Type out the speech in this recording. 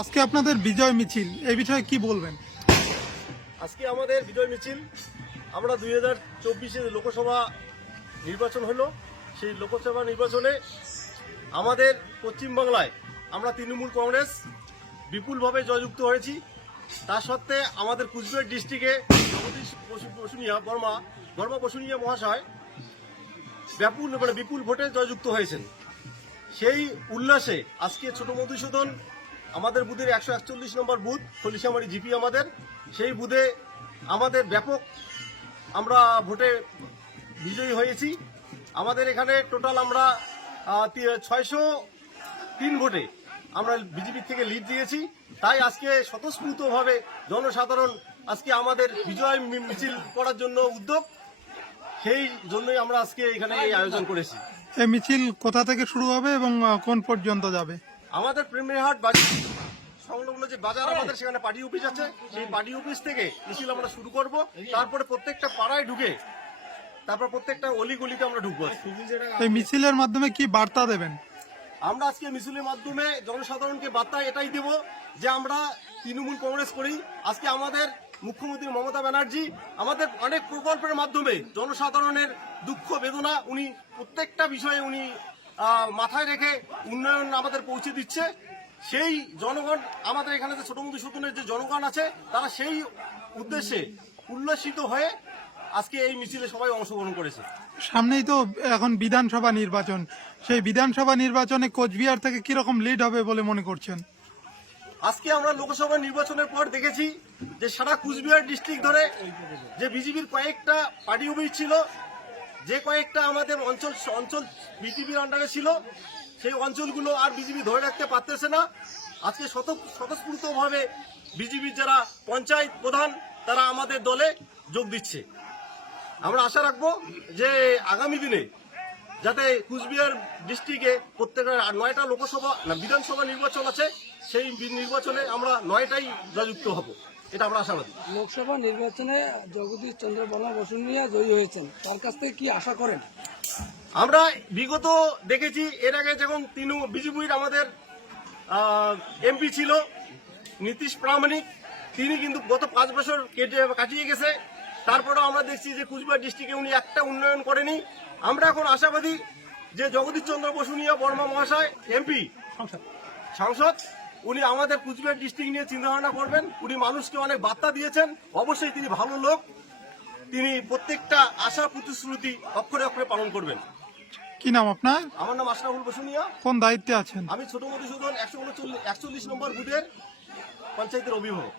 আজকে আপনাদের বিজয় মিছিল এই বিষয়ে কি বলবেন? আজকে আমাদের বিজয় মিছিল, আমরা 2024-এ লোকসভা নির্বাচন হলো। সেই লোকসভা নির্বাচনে আমাদের পশ্চিমবাংলায় আমরা তৃণমূল কংগ্রেস বিপুলভাবে জয়যুক্ত হয়েছি। তা সত্ত্বে আমাদের কুচবিহার ডিস্ট্রিক্টে জগদীশ বর্মা বসুনিয়া মহাশয় বিপুল ভোটে জয়যুক্ত হয়েছেন। সেই উল্লাসে আজকে ছোট মধুসূদন আমাদের বুথের 141 নম্বর বুথ খলিশামারি জিপি আমাদের, সেই বুথে আমাদের ব্যাপক আমরা ভোটে বিজয়ী হয়েছি। আমাদের এখানে টোটাল আমরা 603 ভোটে আমরা বিজেপি থেকে লিড দিয়েছি। তাই আজকে স্বতঃস্ফূর্তভাবে জনসাধারণ আজকে আমাদের বিজয় মিছিল করার জন্য উদ্যোগ, সেই জন্যই আমরা আজকে এখানে এই আয়োজন করেছি। এই মিছিল কোথা থেকে শুরু হবে এবং কোন পর্যন্ত যাবে? আমাদের প্রেমরিহাট বাজার সংলগ্ন যে বাজার আমাদের, সেখানে পার্টি অফিস আছে, সেই পার্টি অফিস থেকে মিছিল আমরা শুরু করব। তারপরে প্রত্যেকটা পাড়ায় ঢুকে তারপর প্রত্যেকটা অলিগলিতে আমরা ঢুকবো। এই মিছিলের মাধ্যমে কি বার্তা দেবেন? আমরা আজকে মিছিলের মাধ্যমে জনসাধারণকে বার্তা এটাই দেব যে আমরা তৃণমূল কংগ্রেস করি। আজকে আমাদের মুখ্যমন্ত্রী মমতা ব্যানার্জি আমাদের অনেক প্রকল্পের মাধ্যমে জনসাধারণের দুঃখ বেদনা উনি প্রত্যেকটা বিষয়ে উনি মাথায় রেখে উন্নয়ন আমাদের পৌঁছে দিচ্ছে। সেই জনগণ আমাদের এখানে যে ছোট মধুসূদনের যে জনগণ আছে, তারা সেই উদ্দেশ্যে উল্লসিত হয়ে আজকে এই মিছিলে সবাই অংশগ্রহণ করেছে। সামনেই তো এখন বিধানসভা নির্বাচন, সেই বিধানসভা নির্বাচনে কোচবিহার থেকে কিরকম লিড হবে বলে মনে করছেন? আজকে আমরা লোকসভা নির্বাচনের পর দেখেছি যে সারা কুচবিহার ডিস্ট্রিক্ট ধরে যে বিজেপির কয়েকটা পার্টি অফিস ছিল, যে কয়েকটা আমাদের অঞ্চল বিজেপির আন্ডারে ছিল, সেই অঞ্চলগুলো আর বিজেপি ধরে রাখতে পারতেছে না। আজকে স্বতঃস্ফূর্তভাবে বিজেপির যারা পঞ্চায়েত প্রধান তারা আমাদের দলে যোগ দিচ্ছে। আমরা আশা রাখবো যে আগামী দিনে যাতে কুচবিহার ডিস্ট্রিক্টে প্রত্যেকটা 9টা বিধানসভা নির্বাচন আছে, সেই নির্বাচনে আমরা 9টাই জয়যুক্ত হব, এটা আমরা আশাবাদী। লোকসভা নির্বাচনে জগদীশ চন্দ্র বর্মা বসুনিয়া জয়ী হয়েছেন, তার কাছ থেকে কি আশা করেন? আমরা বিগত দেখেছি, এর আগে যখন বিজেপির আমাদের এমপি ছিল নীতিশ প্রামাণিক, তিনি কিন্তু গত 5 বছর কাটিয়ে গেছে। তারপরেও আমরা দেখছি যে কুচবিহার ডিস্ট্রিক্টে উনি একটা উন্নয়ন করেনি। আমরা এখন আশাবাদী যে জগদীশ চন্দ্র বসুনিয়া বর্মা মহাশয় এমপি সাংসদ, উনি আমাদের কুচবিহার ডিস্ট্রিক্ট নিয়ে চিন্তা ভাবনা করবেন। উনি মানুষকে অনেক বার্তা দিয়েছেন, অবশ্যই তিনি ভালো লোক, তিনি প্রত্যেকটা আশা প্রতিশ্রুতি অক্ষরে অক্ষরে পালন করবেন। কি নাম আপনার? আমার নাম আশরাফুল বসুনিয়া। কোন দায়িত্বে আছেন? আমি ছোট মধুসূদন 141 নম্বর বুথের পঞ্চায়েতের অভিভাবক।